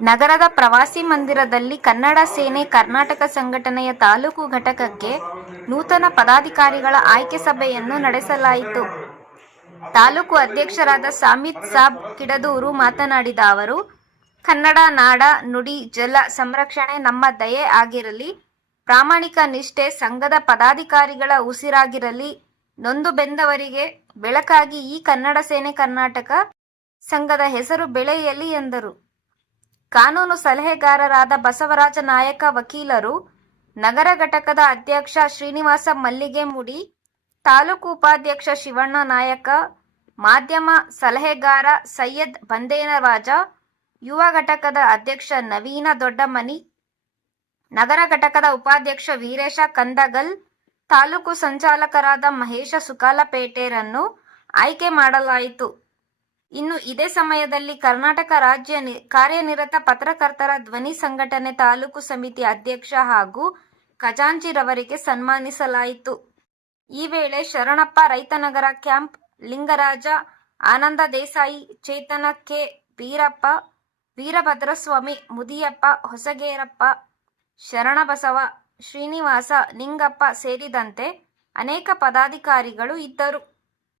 ನಗರದ ಪ್ರವಾಸಿ ಮಂದಿರದಲ್ಲಿ ಕನ್ನಡ ಸೇನೆ ಕರ್ನಾಟಕ ಸಂಘಟನೆಯ ತಾಲೂಕು ಘಟಕಕ್ಕೆ ನೂತನ ಪದಾಧಿಕಾರಿಗಳ ಆಯ್ಕೆ ಸಭೆಯನ್ನು ನಡೆಸಲಾಯಿತು. ತಾಲೂಕು ಅಧ್ಯಕ್ಷರಾದ ಸಾಮಿತ್ ಸಾಬ್ ಕಿಡದೂರು ಮಾತನಾಡಿದ ಅವರು, ಕನ್ನಡ, ನಾಡ, ನುಡಿ, ಜಲ ಸಂರಕ್ಷಣೆ ನಮ್ಮ ದಯೆ ಆಗಿರಲಿ, ಪ್ರಾಮಾಣಿಕ ನಿಷ್ಠೆ ಸಂಘದ ಪದಾಧಿಕಾರಿಗಳ ಉಸಿರಾಗಿರಲಿ, ನೊಂದು ಬೆಂದವರಿಗೆ ಬೆಳಕಾಗಿ ಈ ಕನ್ನಡ ಸೇನೆ ಕರ್ನಾಟಕ ಸಂಘದ ಹೆಸರು ಬೆಳೆಯಲಿ ಎಂದರು. ಕಾನೂನು ಸಲಹೆಗಾರರಾದ ಬಸವರಾಜ ನಾಯಕ ವಕೀಲರು, ನಗರ ಘಟಕದ ಅಧ್ಯಕ್ಷ ಶ್ರೀನಿವಾಸ ಮಲ್ಲಿಗೆಮುಡಿ, ತಾಲೂಕು ಉಪಾಧ್ಯಕ್ಷ ಶಿವಣ್ಣ ನಾಯಕ, ಮಾಧ್ಯಮ ಸಲಹೆಗಾರ ಸೈಯದ್ ಬಂದೇನರಾಜ, ಯುವ ಘಟಕದ ಅಧ್ಯಕ್ಷ ನವೀನ ದೊಡ್ಡಮನಿ, ನಗರ ಘಟಕದ ಉಪಾಧ್ಯಕ್ಷ ವೀರೇಶ ಕಂದಗಲ್, ತಾಲೂಕು ಸಂಚಾಲಕರಾದ ಮಹೇಶ ಸುಕಾಲಪೇಟೆರನ್ನು ಆಯ್ಕೆ ಮಾಡಲಾಯಿತು. ಇನ್ನು ಇದೇ ಸಮಯದಲ್ಲಿ ಕರ್ನಾಟಕ ರಾಜ್ಯ ಕಾರ್ಯನಿರತ ಪತ್ರಕರ್ತರ ಧ್ವನಿ ಸಂಘಟನೆ ತಾಲೂಕು ಸಮಿತಿ ಅಧ್ಯಕ್ಷ ಹಾಗೂ ಖಜಾಂಚಿರವರಿಗೆ ಸನ್ಮಾನಿಸಲಾಯಿತು. ಈ ವೇಳೆ ಶರಣಪ್ಪ ರೈತನಗರ ಕ್ಯಾಂಪ್, ಲಿಂಗರಾಜ, ಆನಂದ ದೇಸಾಯಿ, ಚೇತನ ಕೆ ವೀರಪ್ಪ ವೀರಭದ್ರಸ್ವಾಮಿ, ಮುದಿಯಪ್ಪ, ಹೊಸಗೇರಪ್ಪ, ಶರಣಬಸವ, ಶ್ರೀನಿವಾಸ ನಿಂಗಪ್ಪ ಸೇರಿದಂತೆ ಅನೇಕ ಪದಾಧಿಕಾರಿಗಳು ಇದ್ದರು.